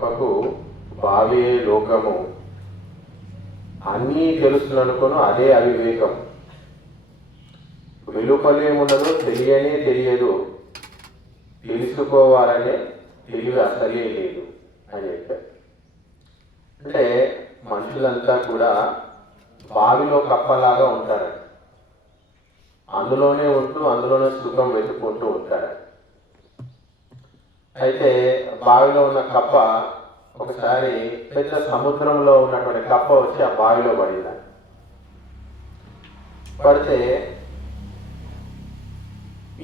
కప్పకు బావే లోకము, అన్నీ తెలుసుననుకోను అదే అవివేకం, వెలుపలేమున్నదో తెలియదు, తెలుసుకోవాలనే తెలివి అసలే లేదు అని చెప్పారు. అంటే మనుషులంతా కూడా బావిలో కప్పలాగా ఉంటారు, అందులోనే ఉంటూ అందులోనే సుఖం వెతుక్కుంటూ ఉంటారు. అయితే బావిలో ఉన్న కప్ప ఒకసారి పెద్ద సముద్రంలో ఉన్నటువంటి కప్ప వచ్చి ఆ బావిలో పడింది. పడితే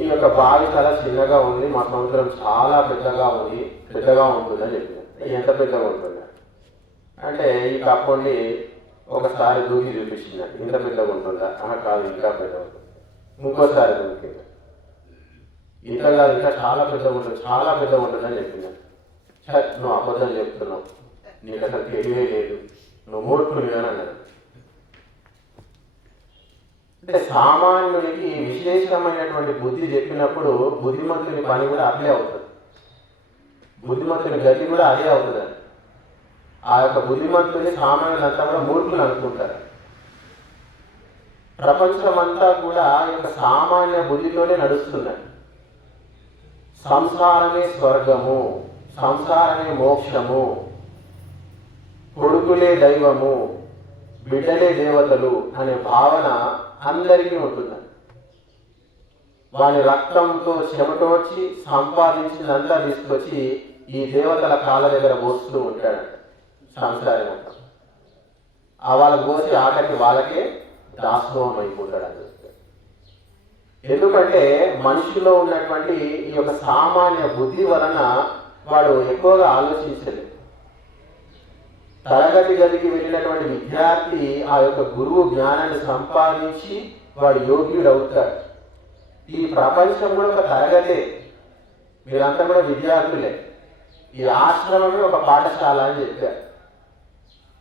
ఈ యొక్క బావి చాలా చిన్నగా ఉంది, మా సముద్రం చాలా పెద్దగా ఉంటుందని చెప్పింది. ఎంత పెద్దగా ఉంటుంది అంటే ఈ కప్పని ఒకసారి దూకి చూపించింది, ఇంత పెద్దగా ఉంటుందా? కాదు, ఇంకా పెద్దగా ఉంటుంది. ఇంకోసారి దూకింది, ఇంకా కాదు, ఇంకా చాలా పెద్దగా ఉంటుందని చెప్పింది. నువ్వు అబద్ధం చెప్తున్నావు, నీకు అసలు తెలివే లేదు, నువ్వు మూర్ఖుని అని అన్నాడు. అంటే సామాన్యుడికి విశేషమైనటువంటి బుద్ధి చెప్పినప్పుడు బుద్ధిమంతుని పని కూడా అదే అవుతుంది, బుద్ధిమంతుని గతి కూడా అదే అవుతుంది. ఆ యొక్క బుద్ధిమంతుని సామాన్యులంతా కూడా మూర్ఖులు అనుకుంటారు. ప్రపంచం అంతా కూడా ఈ యొక్క సామాన్య బుద్ధితోనే నడుస్తున్నారు. సంసారమే స్వర్గము, సంసారమే మోక్షము, కొడుకులే దైవము, బిడ్డలే దేవతలు అనే భావన అందరికీ ఉంటుంది. వాని రక్తంతో చెమటోడ్చి సంపాదించినంతా తీసుకొచ్చి ఈ దేవతల కాళ్ళ దగ్గర పోస్తూ ఉంటాడు సంసారం అంతా. వాళ్ళకి పోసి ఆఖరికి వాళ్ళకే దాసోహం అయిపోతాడు అని చెప్తాడు. ఎందుకంటే మనిషిలో ఉన్నటువంటి ఈ యొక్క సామాన్య బుద్ధి వలన వాడు ఎక్కువగా ఆలోచించలేదు. తరగతి గదికి వెళ్ళినటువంటి విద్యార్థి ఆ యొక్క గురువు జ్ఞానాన్ని సంపాదించి వాడు యోగ్యుడు అవుతాడు. ఈ ప్రపంచం కూడా ఒక తరగతే, మీరంతా కూడా విద్యార్థులే. ఈ ఆశ్రమమే ఒక పాఠశాల అని చెప్పారు.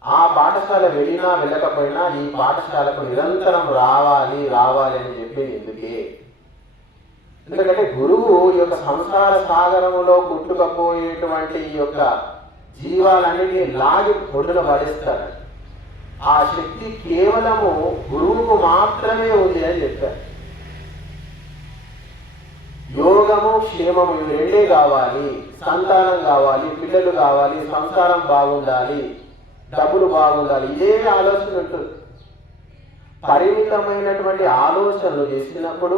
ఆ పాఠశాల వెళ్ళినా వెళ్ళకపోయినా ఈ పాఠశాలకు నిరంతరం రావాలి అని చెప్పింది ఎందుకే? ఎందుకంటే గురువు ఈ యొక్క సంసార సాగరములో కొట్టుకపోయేటువంటి ఈ యొక్క జీవాలన్నిటినీ లాగి ఒడ్డున పడేస్తాడు. ఆ శక్తి కేవలము గురువుకు మాత్రమే ఉంది అని చెప్పారు. యోగము క్షేమము ఇవి రెండే కావాలి, సంతానం కావాలి, పిల్లలు కావాలి, సంసారం బాగుండాలి, డబ్బులు బాగుండాలి, ఇదే ఆలోచన ఉంటుంది. పరిమితమైనటువంటి ఆలోచనలు చేసినప్పుడు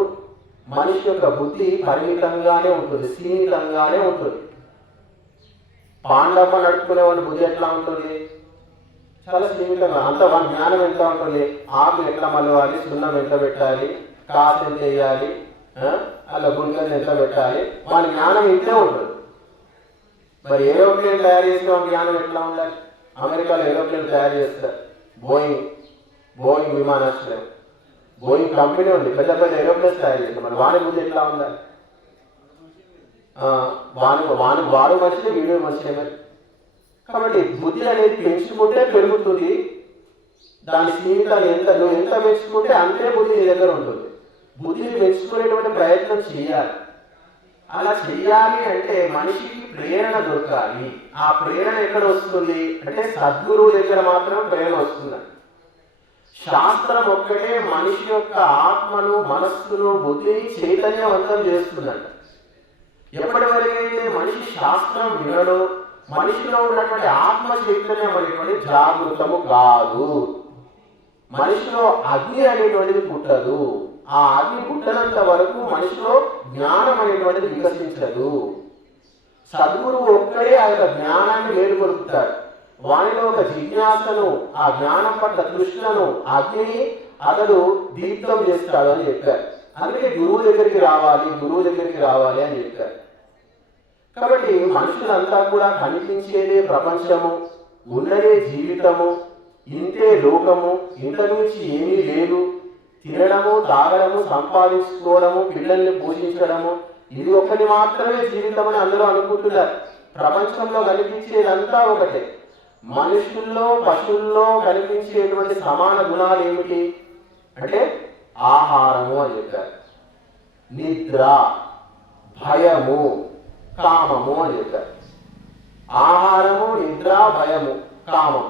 మనిషి యొక్క బుద్ధి పరిమితంగానే ఉంటుంది, సీమితంగానే ఉంటుంది. పాండవ నడుపుకునే వాడి బుద్ధి ఎట్లా ఉంటుంది? చాలా సీమితంగా. అంత వాడి జ్ఞానం ఎంత ఉంటుంది? ఆకు ఎట్లా మలవాలి, సున్నం ఎంత పెట్టాలి, కాసు ఎంత వేయాలి, అలా గుండెలు ఎంత పెట్టాలి, వాడి జ్ఞానం ఇంతే ఉంటుంది. మరి ఏరోప్లేన్ తయారు చేసిన వాడి జ్ఞానం ఎట్లా ఉండాలి? అమెరికాలో ఏరోప్లేన్ తయారు చేస్తారు, బోయింగ్ విమానాశ్రయం, బోయింగ్ కంపెనీ ఉంది, పెద్ద పెద్ద ఏరోప్లేన్స్ తయారు చేస్తారు. మరి వాడి బుద్ధి ఎట్లా ఉండాలి? వాడు మంచిదే, వీడియో మంచిదే. మరి కాబట్టి బుద్ధి అనేది పెంచుకుంటే పెరుగుతుంది. దాని సీమితాన్ని నువ్వు ఎంత పెంచుకుంటే అంతే బుద్ధి నీ దగ్గర ఉంటుంది. బుద్ధిని పెంచుకునేటువంటి ప్రయత్నం చేయాలి. అలా చెయ్యాలి అంటే మనిషికి ప్రేరణ దొరకాలి. ఆ ప్రేరణ ఎక్కడ వస్తుంది అంటే సద్గురువు దగ్గర మాత్రం ప్రేరణ వస్తుంది. శాస్త్రం ఒక్కటే మనిషి యొక్క ఆత్మను, మనస్సును, బుద్ధిని చైతన్యవంతం చేస్తుందంట. ఎప్పటి వరకైతే మనిషి శాస్త్రం వినడో, మనిషిలో ఉన్నటువంటి ఆత్మ చైతన్యం అనేటువంటి జాగృతము కాదు, మనిషిలో అగ్ని అనేటువంటిది పుట్టదు. ఆ అగ్ని పుట్టనంత వరకు మనిషిలో జ్ఞానం అనేటువంటిది వికసించదు. సద్గురువు ఒక్కడే ఆ యొక్క జ్ఞానాన్ని మేలుకొలుపుతాడు. వానిలో ఒక జిజ్ఞాసను, ఆ జ్ఞానం పట్ల తృష్ణను, అగ్నిని అతడు దీప్తం చేస్తాడు అని చెప్పారు. అందుకే గురువు దగ్గరికి రావాలి అని చెప్పారు. కాబట్టి మనుషులంతా కూడా కనిపించేదే ప్రపంచము, ఉన్నదే జీవితము, ఇంతే లోకము, ఇంత నుంచి ఏమీ లేదు, తినడము, తాగడము, సంపాదించుకోవడము, పిల్లల్ని పోషించడము, ఇది ఒకటి మాత్రమే జీవితం అని అందరూ అనుకుంటున్నారు. ప్రపంచంలో కనిపించేదంతా ఒకటే. మనుషుల్లో, పశువుల్లో కనిపించేటువంటి సమాన గుణాలు ఏమిటి అంటే ఆహారము అని చెప్పారు, నిద్ర, భయము, కామము అని చెప్పారు. ఆహారము, భయము, కామం,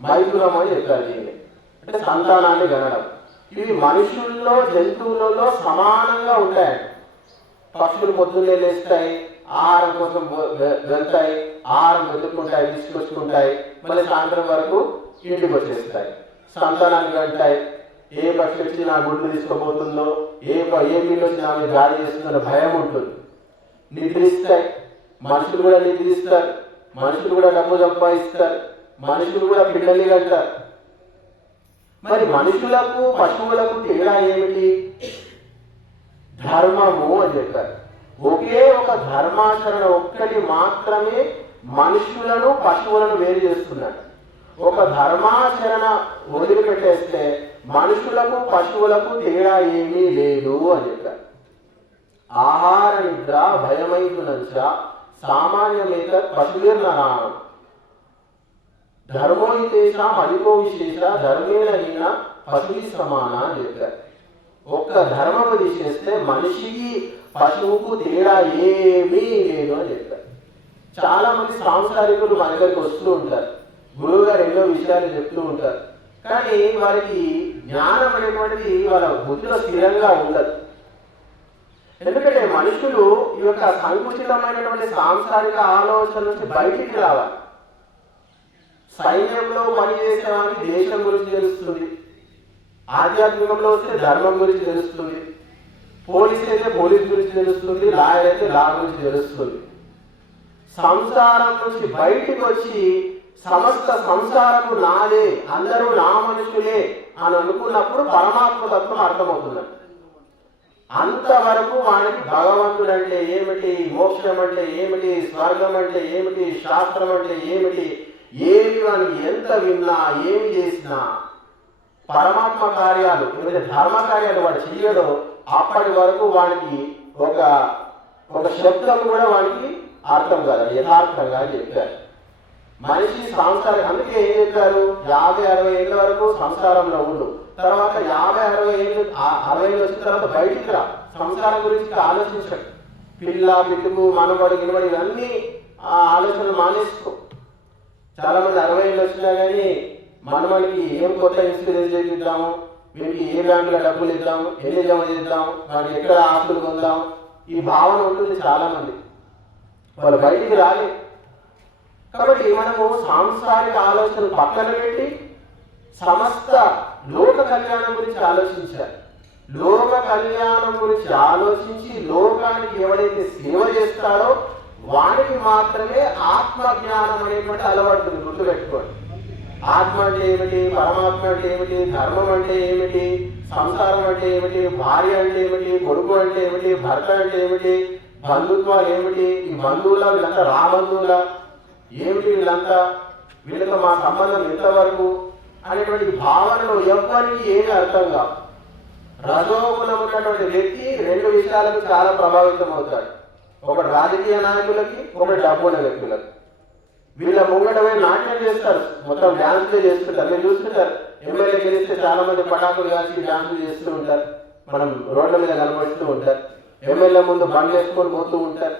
మైథునం అని చెప్పారు దీన్ని. అంటే సంతానాన్ని కనడం. ఇవి మనుషుల్లో జంతువులలో సమానంగా ఉంటాయండి. పక్షులు పొద్దున్నే లేస్తాయి, ఆహారం కోసం వెళ్తాయి, ఆహారం వెతుక్కుంటాయి, తీసుకొచ్చుకుంటాయి, మళ్ళీ సాయంత్రం వరకు ఇంటికి వచ్చేస్తాయి, సంతానాన్ని కంటాయి. ఏ పక్షి వచ్చి నా గుడ్లు తీసుకోబోతుందో, ఏ పిల్లి వచ్చి నా మీద గాలి చేస్తుందో భయం ఉంటుంది. నిద్రిస్తాయి, మనుషులు కూడా నిద్రిస్తారు, మనుషులు కూడా డబ్బు సంపాదిస్తారు, మనుషులు కూడా పిల్లల్ని కంటారు. మరి మనుషులకు పశువులకు తేడా ఏమిటి? ధర్మము అని చెప్పారు. ఒకే ఒక ధర్మాచరణ ఒక్కటి మాత్రమే మనుషులను పశువులను వేరు చేస్తున్నాడు. ఒక ధర్మాచరణ వదిలిపెట్టేస్తే మనుషులకు పశువులకు తేడా ఏమీ లేదు అని చెప్పారు. ఆహార నిద్ర భయమైతునంచ సామాన్యమేత పశువిర్నరాణం ధర్మో ఇతేషాం అధికో విశేష ధర్మేణ హీన పశువి సమాన అని చెప్పారు. ఒక్క ధర్మం చేస్తే మనిషికి పశువుకు తేడా ఏమీ లేదు అని చెప్పారు. చాలా మంది సాంసారికులు మన దగ్గరికి వస్తూ ఉంటారు, గురువు గారు ఎన్నో విషయాలు చెప్తూ ఉంటారు, కానీ వారికి జ్ఞానం అనేటువంటిది వాళ్ళ బుద్ధిలో స్థిరంగా ఉండదు. ఎందుకంటే మనుషులు ఈ యొక్క సంకుచితమైనటువంటి సాంసారిక ఆలోచన నుంచి బయటికి రావాలి. సైన్యంలో పనిచేసే వారికి దేశం గురించి తెలుస్తుంది, ఆధ్యాత్మికంలో వస్తే ధర్మం గురించి తెలుస్తుంది, పోలీస్ అయితే పోలీస్ గురించి తెలుస్తుంది, లాయర్ అయితే లా గురించి తెలుస్తుంది. సంసారం నుంచి బయటికి వచ్చి సమస్త సంసారము నాదే, అందరూ నా మనుషులే అని అనుకున్నప్పుడు పరమాత్మ తత్వం అర్థమవుతుంది. అంతవరకు వాడికి భగవంతుడు అంటే ఏమిటి, మోక్షం అంటే ఏమిటి, స్వర్గం అంటే ఏమిటి, శాస్త్రం అంటే ఏమిటి, ఏమి అని ఎంత విన్నా ఏమి చేసినా పరమాత్మ కార్యాలు ఏమైతే ధర్మ కార్యాలు వాడు చేయడో అప్పటి వరకు వాడికి ఒక శబ్దం కూడా వాడికి అర్థం కాదు, యథార్థంగా చెప్పారు. మనిషి సంసారం అందుకే ఏం చెప్పారు, 50-60 ఏళ్ళ వరకు సంసారంలో ఉండు, తర్వాత 50-60 ఏళ్ళు వచ్చిన తర్వాత బయటికి రా, సంసారం గురించి ఆలోచించడు. పిల్ల పిట్టుకు మనబడి గినబడి ఇవన్నీ ఆ ఆలోచనలు మానేసుకో. చాలా మంది 60 ఏళ్ళు వచ్చినా కానీ మనకి ఏం కొత్త ఇన్సూరెన్స్ చేద్దాము, వీటికి ఏ బ్యాంకులో డబ్బులు ఇద్దాము, ఎన్ని జమ చేద్దాము, వాడికి ఎక్కడ ఆస్తులు పొందాం, ఈ భావన ఉంటుంది చాలా మంది. వాళ్ళు బయటికి రాలే. కాబట్టి మనము సాంసారిక ఆలోచనలు పక్కన పెట్టి సమస్త లోక కళ్యాణం గురించి ఆలోచించాలి. లోక కళ్యాణం గురించి ఆలోచించి లోకానికి ఎవరైతే సేవ చేస్తారో వారికి మాత్రమే ఆత్మజ్ఞానం అనేటువంటి అలవాటు గుర్తుపెట్టుకోండి. ఆత్మ అంటే ఏమిటి, పరమాత్మ అంటే ఏమిటి, ధర్మం అంటే ఏమిటి, సంసారం అంటే ఏమిటి, భార్య అంటే ఏమిటి, కొడుకు అంటే ఏమిటి, భర్త అంటే ఏమిటి, బంధుత్వాలు ఏమిటి, ఈ బంధువుల వీళ్ళంతా రాబంధువుల ఏమిటి, వీళ్ళతో మా సంబంధం ఎంతవరకు అనేటువంటి భావనలో ఎవ్వరికి ఏమీ అర్థం కాదు. రజోగుణం ఉన్నటువంటి వ్యక్తి 2 విషయాలకు చాలా ప్రభావితం అవుతాడు. ఒకటి రాజకీయ నాయకులకి, ఒకటి డబ్బున్న వ్యక్తులకు. వీళ్ళ ముంగటమే నాట్యం చేస్తారు, మొత్తం డ్యాన్స్లే చేస్తుంటారు. మీరు చూస్తుంటారు, ఎమ్మెల్యే గెలిస్తే చాలా మంది పటాకులు కాసి డ్యాన్సులు చేస్తూ ఉంటారు, మనం రోడ్ల మీద కనబడుతూ ఉంటారు. ఎమ్మెల్యే ముందు బండ్లు వేసుకొని పోతూ ఉంటారు,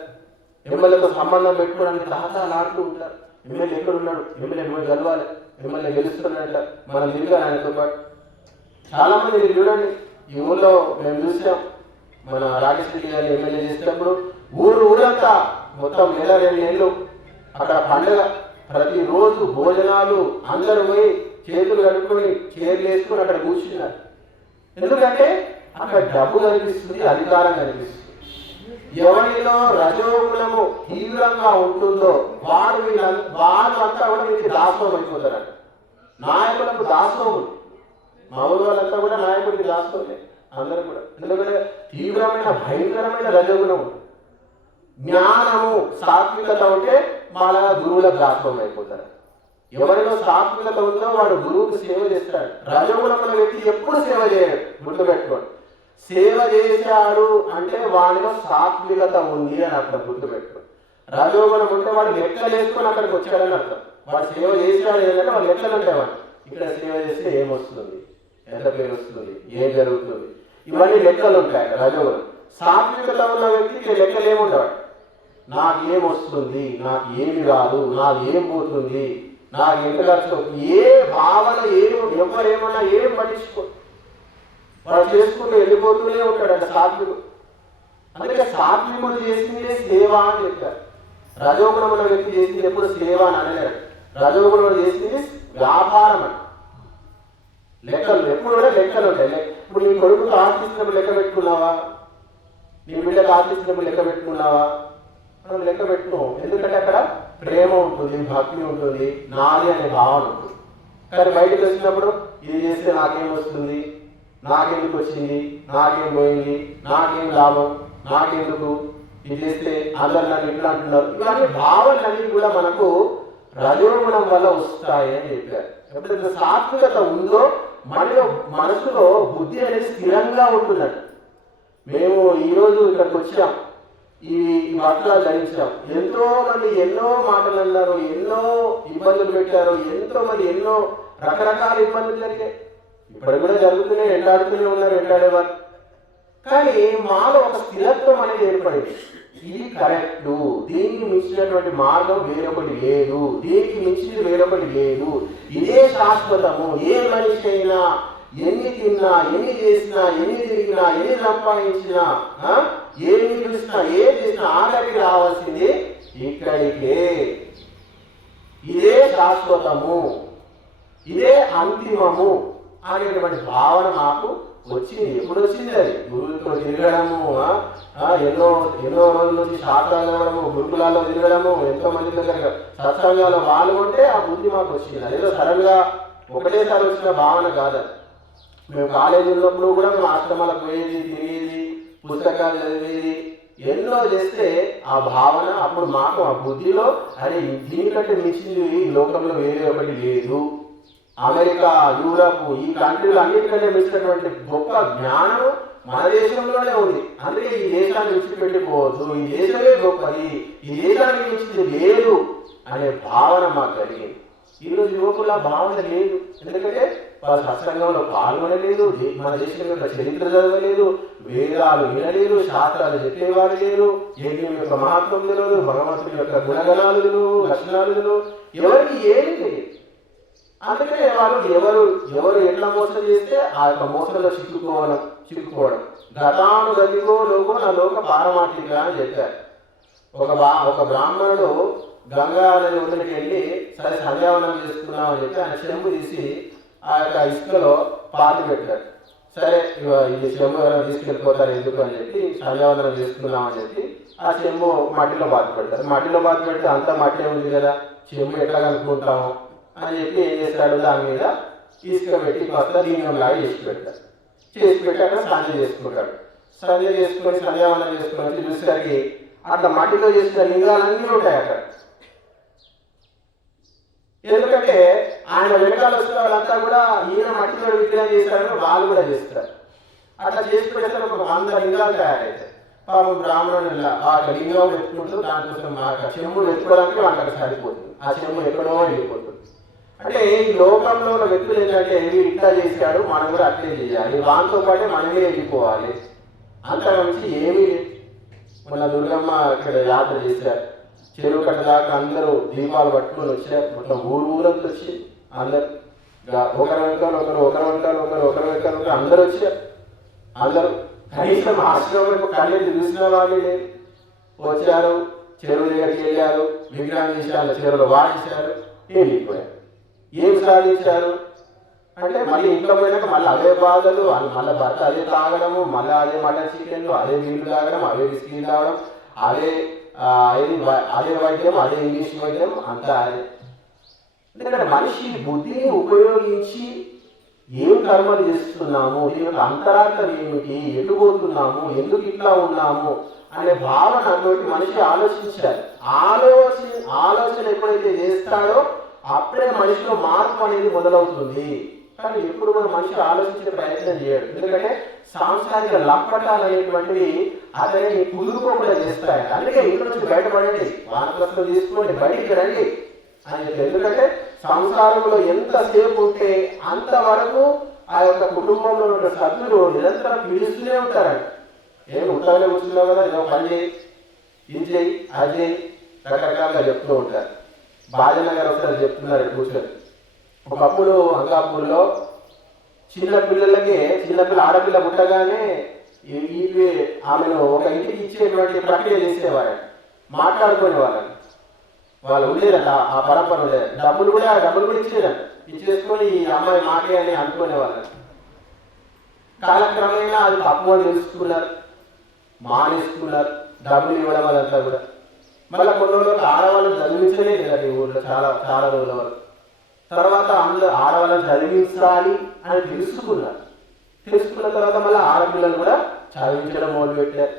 ఎమ్మెల్యేతో సంబంధం పెట్టుకోవడానికి తాతాలు ఆడుతూ ఉంటారు. ఎమ్మెల్యే ఎక్కడ ఉన్నాడు, ఎమ్మెల్యే నువ్వు గెలవాలి, ఎమ్మెల్యే గెలుస్తున్నట్ట, మనం తిరిగాలి ఆయనతో పాటు. చాలా మంది మీరు చూడండి, ఈ ఊళ్ళో మేము చూసాం, మన రాకేష్ రెడ్డి గారిని ఎమ్మెల్యే చేసేటప్పుడు ఊరంతా మొత్తం 1-2 నెలలు అక్కడ పండుగ, ప్రతిరోజు భోజనాలు, అందరూ పోయి చేతులు కడుక్కొని చీరలు వేసుకొని అక్కడ కూర్చున్నారు. ఎందుకంటే అక్కడ డబ్బు కనిపిస్తుంది, అధికారం కనిపిస్తుంది. ఎవరిలో రజోగుణము తీవ్రంగా ఉంటుందో వాళ్ళంతా కూడా మీకు దాసోహం అయిపోతారంట. నాయకులకు దాసోహం, మామూలు వాళ్ళంతా కూడా నాయకుడికి దాసోహమే అందరూ కూడా. ఎందుకంటే తీవ్రమైన భయంకరమైన రజోగుణం. జ్ఞానము సాత్వికత ఉంటే వాళ్ళ గురువులకు దాసోహం అయిపోతారు. ఎవరిలో సాత్వికత ఉందో వాడు గురువుకు సేవ చేస్తాడు. రజోగుణం ఉన్న వ్యక్తి ఎప్పుడు సేవ చేయడు, గుర్తుపెట్టుకోండి. సేవ చేశాడు అంటే వాడిలో సాత్వికత ఉంది అని అర్థం, గుర్తుపెట్టుకోండి. రజోగుణం ఉంటే వాడు లెక్కలు వేసుకొని అక్కడికి వచ్చాడని అర్థం. వాడు సేవ చేశాడు ఏంటంటే వాడు లెక్కలు ఉంటాయి. ఇక్కడ సేవ చేస్తే ఏమొస్తుంది, ఎంత పేరు వస్తుంది, ఏం జరుగుతుంది, ఇవన్నీ లెక్కలు ఉంటాయి రజోగుణం. సాత్వికత ఉన్న వ్యక్తికి లెక్కలు ఏముండవు. నాకేం వస్తుంది, నాకు ఏమి రాదు, నాకు ఏం పోతుంది, నాకు ఎంత ఖర్చు, ఏ భావన ఎవరేమన్నా ఏం పట్టించుకో, వాడు చేసుకుంటూ వెళ్ళిపోతూనే ఉంటాడు సాత్వికుడు. అందుకే సాత్వికుడు చేసిందే సేవ అని చెప్పారు. రజోగుణముల వ్యక్తి చేసింది ఎప్పుడు సేవ అని అనలేరు. రజోగుణములు చేసింది వ్యాపారం అని. లెక్కలు ఎప్పుడు కూడా లెక్కలు ఉంటాయి. ఇప్పుడు నీ కొడుకుతో ఆశిస్తున్నప్పుడు లెక్క పెట్టుకున్నావా, నీ బిడ్డకు ఆశిస్తున్నప్పుడు లెక్క పెట్టుకున్నావా? మనం లెక్క పెట్టుకోం. ఎందుకంటే అక్కడ ప్రేమ ఉంటుంది, భక్తి ఉంటుంది, నాది అనే భావన ఉంటుంది. కానీ బయటకు వచ్చినప్పుడు ఇది చేస్తే నాకేం వస్తుంది, నాకెందుకు వచ్చింది, నాకేం పోయింది, నాకేం లాభం, నాకెందుకు, ఇది చేస్తే అందరు నన్ను ఇట్లా అంటున్నారు, ఇలాంటి భావనలన్నీ కూడా మనకు రజోగుణం వల్ల వస్తాయి అని చెప్పారు. ఎప్పుడైతే సాత్వికత ఉందో మనలో మనసులో బుద్ధి అనేది స్థిరంగా ఉంటున్నట్టు. మేము ఈరోజు ఇక్కడికి వచ్చాం, ఈ వస్త్రాలు ధరించాం, ఎంతో మంది ఎన్నో మాటలు అన్నారు, ఎన్నో ఇబ్బందులు పెట్టారు, ఎంతో మంది ఎన్నో రకరకాల ఇబ్బందులు జరిగాయి. ఇప్పుడు కూడా జరుగుతున్నాయి, వెంటాడుతూనే ఉన్నారు, వెంటాడేవారు. కానీ మాలో ఒక స్థిరత్వం అనేది ఏర్పడింది. ఇది కరెక్టు, దీనికి మించినటువంటి మార్గం వేరొకటి లేదు, దీనికి మించింది వేరొకటి లేదు, ఇదే శాశ్వతము. ఏ మనిషి అయినా ఎన్ని తిన్నా, ఎన్ని చేసినా, ఎన్ని తిరిగినా, ఎన్ని సంపాదించినా, ఏమి చూసినా, ఏం చేసినా ఆఖరికి రావాల్సింది ఇక్కడికే. ఇదే శాశ్వతము, ఇదే అంతిమము అనేటువంటి భావన మాకు వచ్చింది. ఎప్పుడు వచ్చింది? అది గురువులతో తిరగడము, ఎన్నో ఎన్నో రోజుల నుంచి శాస్త్రాలు చదవడము, గురుకులాల్లో తిరగడము, ఎంతో మంది దగ్గర సత్సంగాల్లో పాల్గొంటే ఆ బుద్ధి మాకు వచ్చింది. అదేదో సడన్గా ఒకటేసారి వచ్చిన భావన కాదు. మేము కాలేజీ ఉన్నప్పుడు కూడా మేము ఆశ్రమాలకు పోయేది, తిరిగేది, పుస్తకాలు చదివేది, ఎన్నో చేస్తే ఆ భావన అప్పుడు మాకు ఆ బుద్ధిలో అరే దీనికంటే మించింది ఈ లోకంలో వేరే ఒకటి లేదు. అమెరికా, యూరప్, ఈ కంట్రీలు అన్నిటికంటే మించినటువంటి గొప్ప జ్ఞానం మన దేశంలోనే ఉంది. అందుకే ఈ దేశాన్ని విడిచిపెట్టిపోవద్దు, ఈ దేశమే గొప్పది, ఈ దేశానికి మించింది లేదు అనే భావన మాకు కలిగింది. ఈరోజు యువకుల భావన లేదు. ఎందుకంటే వాళ్ళు సత్సంగంలో పాల్గొనలేదు, మన దేశం యొక్క చరిత్ర చదవలేదు, వేదాలు వినలేదు, శాస్త్రాలు చెప్పేవారు లేరు, యజ్ఞం యొక్క మహత్వం తెలియదు, భగవంతుని యొక్క గుణగణాలు తెలియదు, లక్షణాలు తెలియదు, ఎవరికి ఏమీ తెలియదు. అందుకనే వాళ్ళు ఎవరు ఎట్లా మోసం చేస్తే ఆ యొక్క మోసంలో చిక్కుకోవడం. గతానుగతికో లోకో నా లోక పారమార్థిక అని చెప్పారు. ఒక బ్రాహ్మణుడు గంగా నది ఒడ్డుకి వెళ్ళి సరే సంధ్యావనం చేసుకున్నామని చెప్పి ఆయన చెంబు తీసి ఆ యొక్క ఇసుకలో పాతి పెట్టాడు. సరే ఇది చెంబు ఎవరైనా తీసుకెళ్ళిపోతారు ఎందుకు అని చెప్పి సంధ్యావనం చేసుకున్నామని చెప్పి ఆ చెంబు మట్టిలో పాతి పెడతారు. మట్టిలో పాతి పెడితే అంతా మట్టే ఉంది కదా, చెంబు ఎట్లా కనుక్కుంటాము అని చెప్పి ఏం చేస్తాడు, దాని మీద ఇసుక పెట్టి కొత్త లింగంలాగా చేసి పెట్టాక సంధ్య చేసుకుంటాడు. సంధ్య చేసుకొని సంధ్యావనం చేసుకుని వచ్చి చూసేసరికి అట్లా మట్టిలో చేసిన లింగాలన్నీ ఉంటాయి అక్కడ. ఎందుకంటే ఆయన వెనకాల వచ్చిన వాళ్ళంతా కూడా ఈయన మట్టిలో విగ్రహం చేస్తారని వాళ్ళు కూడా చేస్తారు. అట్లా చేసి పెట్టేసరికి ఒక 100 లింగాలు తయారవుతాయి. పాపం బ్రాహ్మణులు ఆ లింగం పెట్టుకుంటూ దానికోసం ఆ చెంబు పెట్టుకోవడానికి వాళ్ళకి అక్కడ సరిపోతుంది, ఆ చెంబు ఎక్కడో వెళ్ళిపోతుంది. అంటే ఈ లోకంలో ఉన్న వ్యక్తులు ఏంటంటే వీడు ఇట్లా చేశాడు, మనం కూడా అట్లే చేయాలి, వాటితో పాటే మనమే వెళ్ళిపోవాలి, అంత మంచి ఏమీ. మొన్న దుర్గమ్మ ఇక్కడ యాత్ర చేశారు, చెరువు కట్ట దాకా అందరూ దీపాలు పట్టుకొని వచ్చారు. మొత్తం ఊరంతా వచ్చి అందరు ఒకరి వెనకాల ఒకరు అందరూ వచ్చారు. అందరూ కనీసం ఆశ్రమం కళ్ళెత్తి చూసిన వాళ్ళు లేదు. వచ్చారు, చెరువు దగ్గరికి వెళ్ళారు, విగ్రహం చేశారు, చెరువులో వాడేశారు, వెళ్ళిపోయారు. ఏం సాధించారు అంటే మళ్ళీ ఇంట్లో పోయినాక మళ్ళీ అవే బాధలు, మళ్ళీ భర్త అదే తాగడము, మళ్ళీ అదే మటన్ చికెన్లు, అదే నీళ్లు తాగడం, అవే విస్కీలు తాగడం, అదే వైద్యం, అదే ఇంగ్లీష్ వైద్యం, అంతా అదే. ఎందుకంటే మనిషి బుద్ధిని ఉపయోగించి ఏం కర్మలు చేస్తున్నాము, దీని యొక్క అంతరార్థం ఏమిటి, ఎటుపోతున్నాము, ఎందుకు ఇట్లా ఉన్నాము అనే భావనతో మనిషి ఆలోచించాలి. ఆలోచన ఎప్పుడైతే చేస్తాడో అప్పుడే మనిషిలో మార్పు అనేది మొదలవుతుంది. కానీ ఎప్పుడు కూడా మనిషి ఆలోచించే ప్రయత్నం చేయడు. ఎందుకంటే సాంసారిక లంపటాలు అనేటువంటివి అతన్ని కుదురుకోకుండా చేస్తాయి. అందుకే ఇంట్లో నుంచి బయటపడండి, వానప్రస్థం తీసుకోండి, బయటికి రండి అని చెప్పి. ఎందుకంటే సంసారంలో ఎంతసేపు ఉంటే అంతవరకు ఆ యొక్క కుటుంబంలో ఉన్న సభ్యులు నిరంతరం పిలుస్తూనే ఉంటారండి. ఏం ఉత్తగానే కూర్చున్నావు కదా, ఏదో పని చేయి, ఇది చేయి అది చేయి రకరకాలుగా చెప్తూ ఉంటారు. బాజనగర్ ఒకసారి చెప్తున్నారు కూర్చొని, ఒకప్పుడు అంగాపూర్లో చిన్నపిల్ల ఆడపిల్ల పుట్టగానే ఆమెను ఒక ఇంటికి ఇచ్చేటువంటి ప్రక్రియ చేసేవారు, మాట్లాడుకునేవాళ్ళని. వాళ్ళు ఉండేదట, ఆ పరంపర ఉండేది. డబ్బులు కూడా ఇచ్చేసుకొని ఈ అమ్మాయి మాటే అని అనుకునేవాళ్ళని. కాలక్రమేణా అది తక్కువ తెలుసుకున్నారు, మానేసుకున్నారు డబ్బులు ఇవ్వడం అదంతా కూడా. మళ్ళీ కొన్ని రోజులకు ఆడవాళ్ళని చదివించలే కదా ఈ ఊళ్ళో చాలా రోజుల వరకు. తర్వాత అందులో ఆడవాళ్ళని చదివించాలి అని తెలుసుకున్న తర్వాత మళ్ళీ ఆడపిల్లలు కూడా చదివించడం మొదలుపెట్టారు.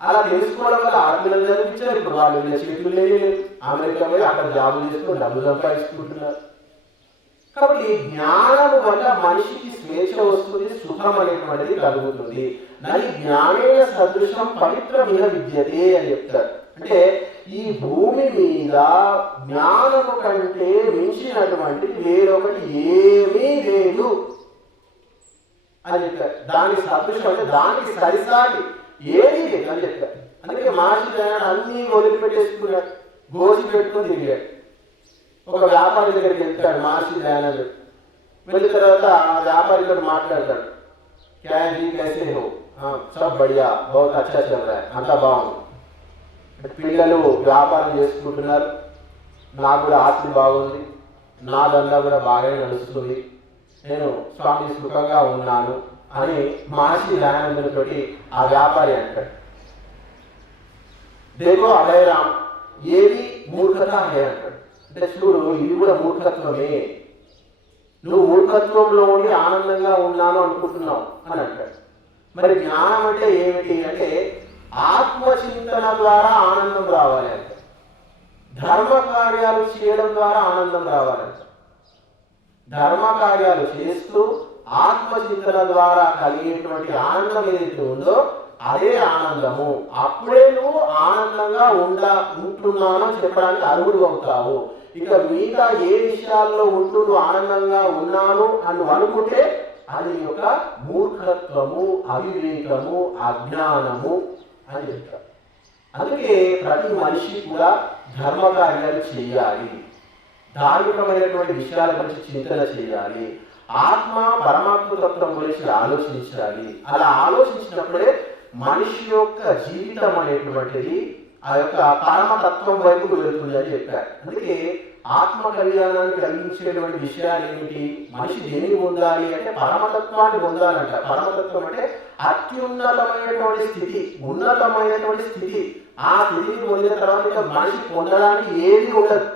అలా తెలుసుకోవడం వల్ల ఆడపిల్లలు చదివించారు. ఇప్పుడు వాళ్ళు వీళ్ళ చేతులు లేదు, అమెరికా పోయి అక్కడ జాబులు చేసుకుని డబ్బులు సంపాదించుకుంటున్నారు. కాబట్టి జ్ఞానం వల్ల మనిషికి స్వేచ్ఛ వస్తుంది, సుఖం అనేటువంటిది కలుగుతుంది. నది జ్ఞానేన సదృశం పవిత్రమిహ విద్యతే అని చెప్తారు. అంటే ఈ భూమి మీద జ్ఞానము కంటే మించినటువంటి వేరొకటి ఏమీ లేదు అని చెప్తారు. దాని సదృశం అంటే దానికి సరిసాటి ఏమీ లేదు అని చెప్తారు. అందుకే మహర్షి అన్ని వదిలిపెట్టేసుకున్నాడు, గోసి పెట్టుకుని తిరిగాడు. ఒక వ్యాపారి దగ్గరికి వెళ్తాడు మహర్షి దయానందుడు. వెళ్ళిన తర్వాత ఆ వ్యాపారితో మాట్లాడతాడు, క్యా జీ కైసే హో, సబ్ బడియా బహుత్ అచ్చా చల్ రహా హై, అంతా బాగుంది. పిల్లలు వ్యాపారం చేసుకుంటున్నారు, నాకు కూడా ఆస్తి బాగుంది, నా దందా కూడా బాగానే నడుస్తుంది, నేను స్వామి సుఖంగా ఉన్నాను అని మహర్షి దయానందునితోటి ఆ వ్యాపారి అంటాడు. దేగో అభయరామ్ ఏది మూర్ఖత హే అంటాడు. అంటే చూడు, ఇది కూడా మూర్ఖత్వమే, నువ్వు మూర్ఖత్వంలో ఉండి ఆనందంగా ఉన్నాను అనుకుంటున్నావు అని అంటాడు. మరి జ్ఞానం అంటే ఏమిటి అంటే ఆత్మచింతన ద్వారా ఆనందం రావాలి అంట, ధర్మ కార్యాలు చేయడం ద్వారా ఆనందం రావాలంట. ధర్మ కార్యాలు చేస్తూ ఆత్మచింతన ద్వారా కలిగేటువంటి ఆనందం ఏదైతే ఉందో అదే ఆనందము. అప్పుడే నువ్వు ఆనందంగా ఉంటున్నాను చెప్పడానికి అర్హుడు అవుతావు. ఇక మిగతా ఏ విషయాల్లో ఉంటూ నువ్వు ఆనందంగా ఉన్నాను అని అనుకుంటే అది ఒక మూర్ఖత్వము, అవివేకము, అజ్ఞానము అని చెప్తారు. అందుకే ప్రతి మనిషి కూడా ధర్మ కార్యాలు చేయాలి, ధార్మికమైనటువంటి విషయాల గురించి చింతన చేయాలి, ఆత్మ పరమాత్మ తత్వం గురించి ఆలోచించాలి. అలా ఆలోచించినప్పుడే మనిషి యొక్క జీవితం అనేటువంటిది ఆ యొక్క పరమతత్వం వైపు వెళుతుంది అని చెప్పారు. అందుకే ఆత్మ కళ్యాణాన్ని కలిగించేటువంటి విషయాలు ఏమిటి? మనిషి దేన్ని పొందాలి అంటే పరమతత్వాన్ని పొందాలంట. పరమతత్వం అంటే అత్యున్నతమైనటువంటి స్థితి, ఉన్నతమైనటువంటి స్థితి. ఆ స్థితిని పొందిన తర్వాత మనిషి పొందడానికి ఏది ఉండదు,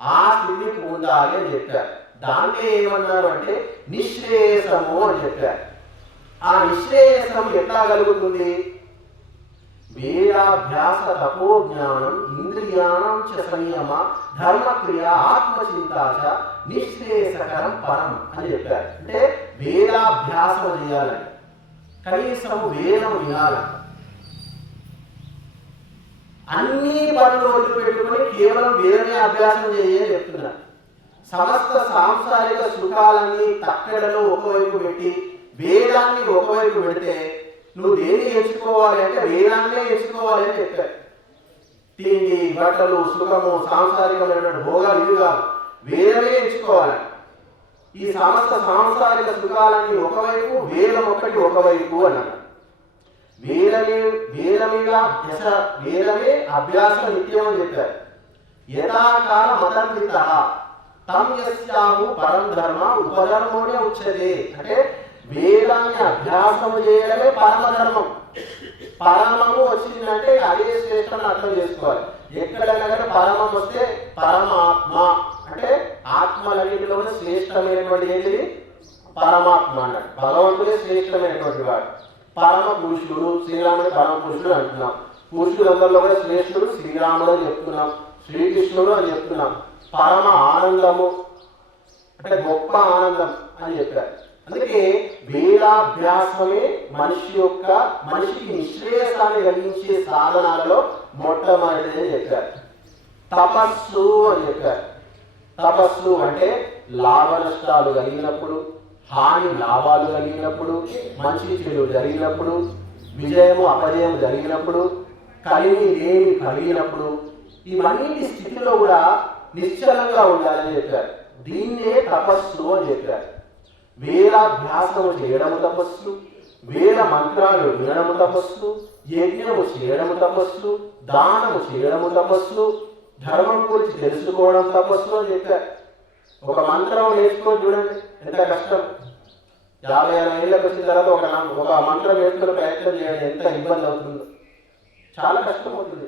ఆ స్థితిని పొందాలి అని చెప్పారు. దాన్ని ఏమన్నారు అంటే నిశ్రేయసము అని చెప్పారు. ఆ నిశ్రేయసం ఎట్లా కలుగుతుంది? వేదాభ్యాస తపో జ్ఞానం ఇంద్రియాణం చ సంయమ ధర్మక్రియ ఆత్మచింతాచ నిశ్రేయసకరం పరం అని చెప్పారు. అంటే వేదాభ్యాసం చేయాలని, కనీసం వేదం వినాలని, అన్ని పనులు వదిలిపెట్టుకొని కేవలం వేదమే అభ్యాసం చేయని చెప్తున్నారు. సమస్త సాంసారిక సుఖాలన్నీ తక్కడలో ఒకవైపు పెట్టి వేదాన్ని ఒకవైపు పెడితే నువ్వు దేన్ని ఎంచుకోవాలి అంటే వేదాన్నే ఎంచుకోవాలి అని చెప్పారు. తిండి, బట్టలు, సుఖము, సాంసారికమైనటువంటి భోగాలు ఇవి కాదు, వేదమే ఎంచుకోవాలి. ఈ సమస్త సాంసారిక సుఖాలన్నీ ఒకవైపు, వేదం ఒకటి ఒకవైపు అన్నారు. వేదమే అభ్యాసం నిత్యం అని చెప్పారు. యథాకాల మతంపిత తం యస్యాహు పరం ధర్మ ఉపధర్మోనే ఉచ్యతే. అంటే వేదాన్ని అభ్యాసం చేయడమే పరమధర్మం. పరమము వచ్చిందంటే అదే శ్రేష్టం అర్థం చేసుకోవాలి. ఎక్కడైనా కానీ పరమం వస్తే పరమాత్మ అంటే ఆత్మలన్నింటిలో శ్రేష్టమైనటువంటి ఏంటిది? పరమాత్మ అన్నాడు. భగవంతుడే శ్రేష్టమైనటువంటి వాడు. పరమ పురుషుడు, శ్రీరాముడు పరమ పురుషుడు అంటున్నాం. పురుషులందరిలో కూడా శ్రేష్ఠుడు శ్రీరాముడు అని చెప్తున్నాం, శ్రీకృష్ణుడు అని చెప్తున్నాం. పరమ ఆనందము అంటే గొప్ప ఆనందం అని చెప్పారు. అందుకే వేదాభ్యాసమే మనిషికి నిశ్రేయసాన్ని కలిగించే సాధనాలలో మొట్టమొదటిది అని చెప్పారు. తపస్సు అని చెప్పారు. తపస్సు అంటే లాభ నష్టాలు కలిగినప్పుడు, హాని లాభాలు కలిగినప్పుడు, మంచి చెడు జరిగినప్పుడు, విజయము అపజయం జరిగినప్పుడు కలిగినప్పుడు ఇవన్నీ స్థితిలో కూడా నిశ్చలంగా ఉండాలని చెప్పారు. దీన్నే తపస్సు అని చెప్పారు. వేదాభ్యాసము చేయడము తపస్సు, వేద మంత్రాలు వినడము తపస్సు, యజ్ఞము చేయడము తపస్సు, దానము చేయడము తపస్సు, ధర్మం గురించి తెలుసుకోవడం తపస్సు అని చెప్పారు. ఒక మంత్రం నేర్చుకొని చూడండి ఎంత కష్టం. 50-60 ఏళ్ళకి వచ్చిన తర్వాత ఒక మంత్రం నేర్చుకునే ప్రయత్నం చేయండి, ఎంత ఇబ్బంది అవుతుందో. చాలా కష్టం అవుతుంది.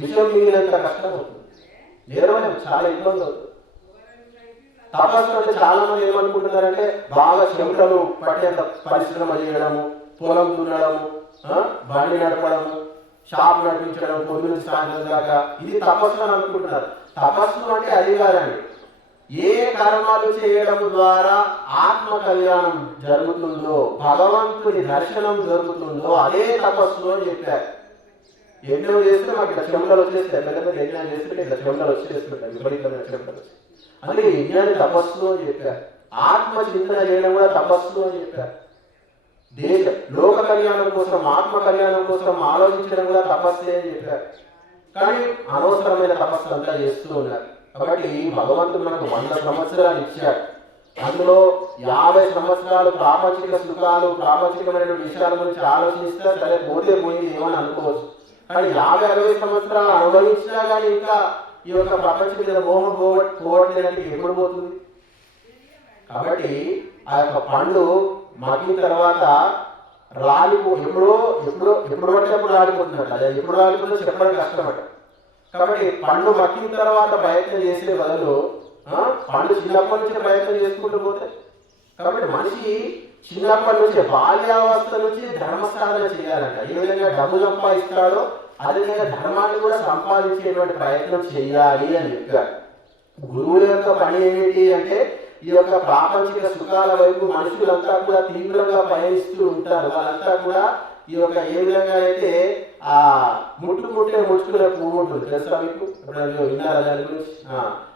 విషయం మిగిలినంత కష్టం అవుతుంది. నేర్వడం చాలా ఇబ్బంది అవుతుంది. తపస్సు అంటే చాలా మంది ఏమనుకుంటున్నారంటే బాగా చెమటలు పట్టేంత పరిశ్రమ చేయడము, పొలం దున్నడము, బండి నడపడము, షాప్ నడిపించడం, పొద్దు నుంచి సాయంత్రం దాకా, ఇది తపస్సు అని అనుకుంటున్నారు. తపస్సు అంటే అది కాదండి. ఏ కర్మలు చేయడం ద్వారా ఆత్మ కళ్యాణం జరుగుతుందో, భగవంతుని దర్శనం జరుగుతుందో అదే తపస్సు అని చెప్పారు. యజ్ఞం చేస్తే మాకు ఇట్లా చెమటలు వచ్చేస్తాయి. పెద్ద యజ్ఞం చేస్తుంటే ఇట్లా చెమటలు వచ్చేస్తుంటాయి, విపరీతమైన చెమటలు. అందుకే యజ్ఞాన్ని తపస్సు అని చెప్పారు. ఆత్మ చింతన చేయడం కూడా తపస్సు అని చెప్పారు. లోక కళ్యాణం కోసం, ఆత్మ కళ్యాణం కోసం ఆలోచించడం కూడా తపస్సే అని చెప్పారు. కానీ అనవసరమైన తపస్సు అంతా చేస్తూ ఉన్నారు. కాబట్టి భగవంతుడు మనకు 100 సంవత్సరాలు ఇచ్చాడు. అందులో 50 సంవత్సరాలు ప్రాపంచిక సుఖాలు, ప్రాపంచికమైన విషయాల గురించి ఆలోచిస్తే సరే పోతే పోయింది ఏమని అనుకోవచ్చు. కానీ 50-60 సంవత్సరాలు అనుభవించినా కానీ ఇంకా ఈ యొక్క ప్రపంచం మీద మోహం పోవట్లేదంటే ఎప్పుడు పోతుంది? కాబట్టి ఆ యొక్క పండు మగ్గిన తర్వాత ఎప్పుడు పట్టేప్పుడు రాలిపోతున్నట్టు. అదే ఎప్పుడు రాలిపోతుందో చెప్పడం కష్టపడ్డ. కాబట్టి పండు మగ్గిన తర్వాత ప్రయత్నం చేసే బదులు పండు చిన్నప్పటి నుంచి ప్రయత్నం చేసుకుంటూ పోతే, కాబట్టి మనిషి చిన్నప్పటి నుంచి బాల్యావస్థ నుంచి ధర్మసాధన చేయాలంట. ఏ విధంగా డబ్బు సంపాదిస్తాడో అదేవిధంగా ధర్మాన్ని కూడా సంపాదించేటువంటి ప్రయత్నం చేయాలి అని చెప్పారు. గురువుల యొక్క పని ఏమిటి అంటే ఈ యొక్క ప్రాపంచిక సుఖాల వైపు మనుషులంతా కూడా తీవ్రంగా పయనిస్తూ ఉంటారు. వాళ్ళంతా కూడా ఈ యొక్క ఏ విధంగా అయితే ఆ ముట్టుకుంటే ముట్టుకునే పువ్వు ఉంటుంది, తెలుసా మీకు? ఇప్పుడు విన్నారా దాని గురించి?